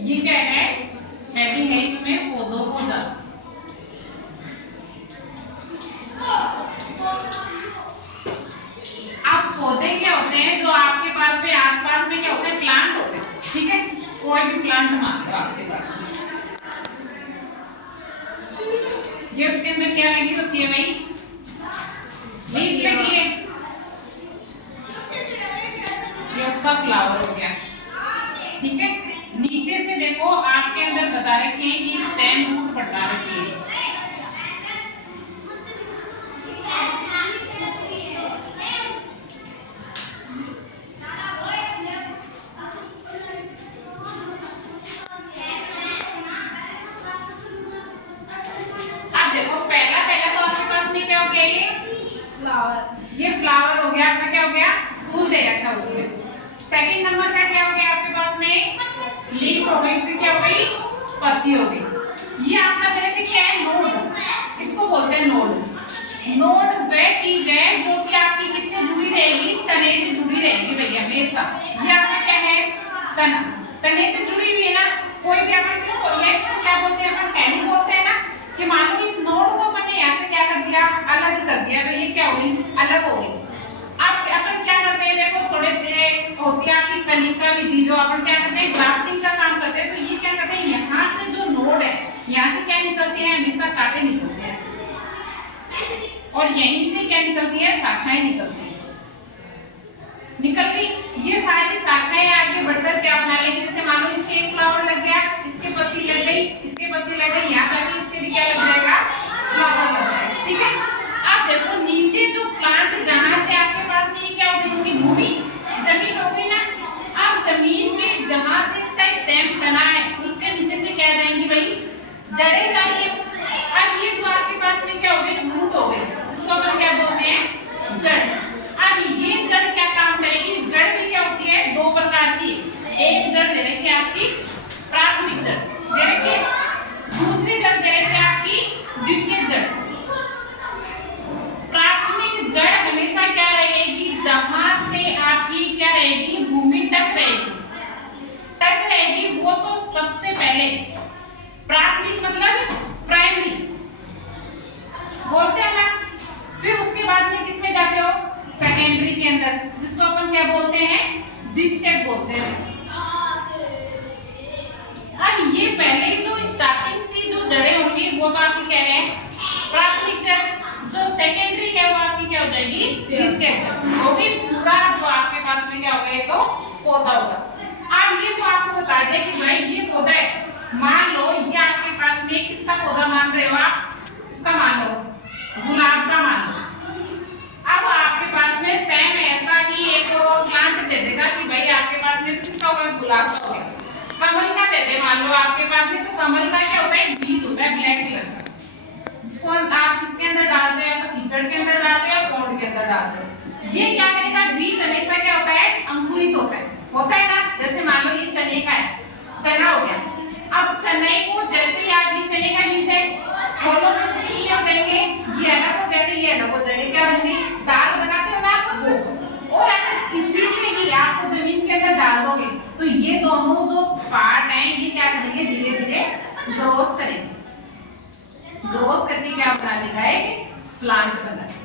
ये क्या है, हेडिंग है इसमें पौधों को जा। अब पौधे क्या होते हैं जो आपके पास में आसपास में क्या होते हैं, प्लांट होते हैं, ठीक है। कोई भी प्लांट मान लो आपके पास, ये उसके अंदर क्या लगी होती है भाई, लीफ लगी है, ये उसका फ्लावर हो गया, ठीक है। नीचे से देखो आपके अंदर बता रखे हैं कि स्टेम रूट बता रखी है, ये फ्लावर हो गया आपका, क्या हो गया, फूल दे रखा है उसमें। सेकंड नंबर का क्या हो गया आपके पास में, लीफ हो गई, इसकी क्या हो गई, पत्ती हो गई। ये आपका दे रखे क्या है, नोड, इसको बोलते हैं नोड। नोड वह चीज है जो कि आपकी किससे जुड़ी रहेगी, तने से जुड़ी रहेगी भैया हमेशा। ये आपका क्या है, तना, तने से जुड़ी हुई है ना। कोई भी अपन किसको, ये इसको क्या बोलते हैं, अपन टहनी बोलते हैं ना, कि मान लो इस नोड को अपन ने यहाँ से क्या कर दिया, अलग कर दिया, तो ये क्या हो गई, अलग हो गई। अब अपन क्या करते हैं, देखो थोड़े होती है आपकी कलिका विधि, जो अपन क्या करते हैं, ग्राफ्टिंग का काम करते हैं। तो ये क्या करते हैं, यहाँ से जो नोड है, यहाँ से क्या निकलती है, हमेशा कांटे निकलते हैं, और यहीं से क्या निकलती है, शाखाएं निकलती है, निकल गई। ये सारी शाखाएं आगे बढ़कर क्या बना लेंगे, जैसे मान लो इसके एक फ्लावर लग गया, इसके पत्ती लग गई, इसके पत्ती लग गई, यहाँ जाके इसके भी क्या लग जाएगा, फ्लावर लग जाएगा, ठीक है। अब देखो नीचे जो प्लांट, जहां से आपके पास में क्या होगी, इसकी भूमि, जमीन हो गई ना। अब जमीन के जहां से इसका स्टेम तना है, उसके नीचे से क्या जाएंगी भाई, जड़ें जाएंगी। अब ये जो आपके पास में क्या हो गई, रूट हो गई, जिसको अपन क्या बोलते हैं, जड़। अब ये जड़ क्या काम करेगी, जड़ भी क्या होती है, दो प्रकार की, एक जड़ दे रखी है आपकी प्राथमिक जड़, दे रखी है, दूसरी जड़ दे रखी है आपकी द्वितीयक जड़। प्राथमिक जड़ हमेशा क्या रहेगी, जहां से आपकी क्या रहेगी, भूमि टच रहेगी, टच रहेगी, वो तो सबसे पहले प्राथमिक मतलब प्राइमरी बोलते हैं ना। फिर उसके बाद में किसमें जाते हो, सेकेंडरी के अंदर, जिसको अपन क्या बोलते हैं, द्वितीयक बोलते हैं। अब ये पहले जो स्टार्टिंग से जो जड़ें होंगी वो तो आपकी क्या है, प्राथमिक जड़। जो सेकेंडरी है वो आपकी क्या हो जाएगी, द्वितीयक हो गई। पूरा जो आपके पास में क्या होगा, ये तो पौधा होगा। अब ये तो आपको बता दिया कि भाई ये पौधा है। मान लो ये आपके पास में किसका पौधा मान रहे हो आप, इसका मान लो, गुलाब का मान लो। अब आपके पास में सेम ऐसा ही एक और प्लांट दे देगा कि भाई आपके पास में तो किसका होगा, गुलाब का होगा। कमल का दे दे मान लो आपके पास में, तो कमल का क्या होता है, बीज होता है ब्लैक कलर का, जिसको आप किसके अंदर डालते हो, या तो कीचड़ के अंदर डालते हो या पौंड के अंदर डालते हो। ये क्या करेगा, बीज हमेशा क्या होता है, अंकुरित होता है ना। जैसे मान लो ये चने का है, चना हो गया। अब चने को जैसे ही आप ये चने का बीज है खोलोगे तो क्या देंगे, ये अलग हो जाएगा, ये अलग हो जाएगा, क्या बन गई, दाल बनाते हो ना वो। और अगर इसी से ही आपको जमीन के अंदर डाल दोगे तो ये दोनों जो पार्ट हैं ये क्या करेंगे, धीरे धीरे ग्रोथ करेंगे, ग्रोथ करके क्या बना लेगा, एक प्लांट बना लेगा।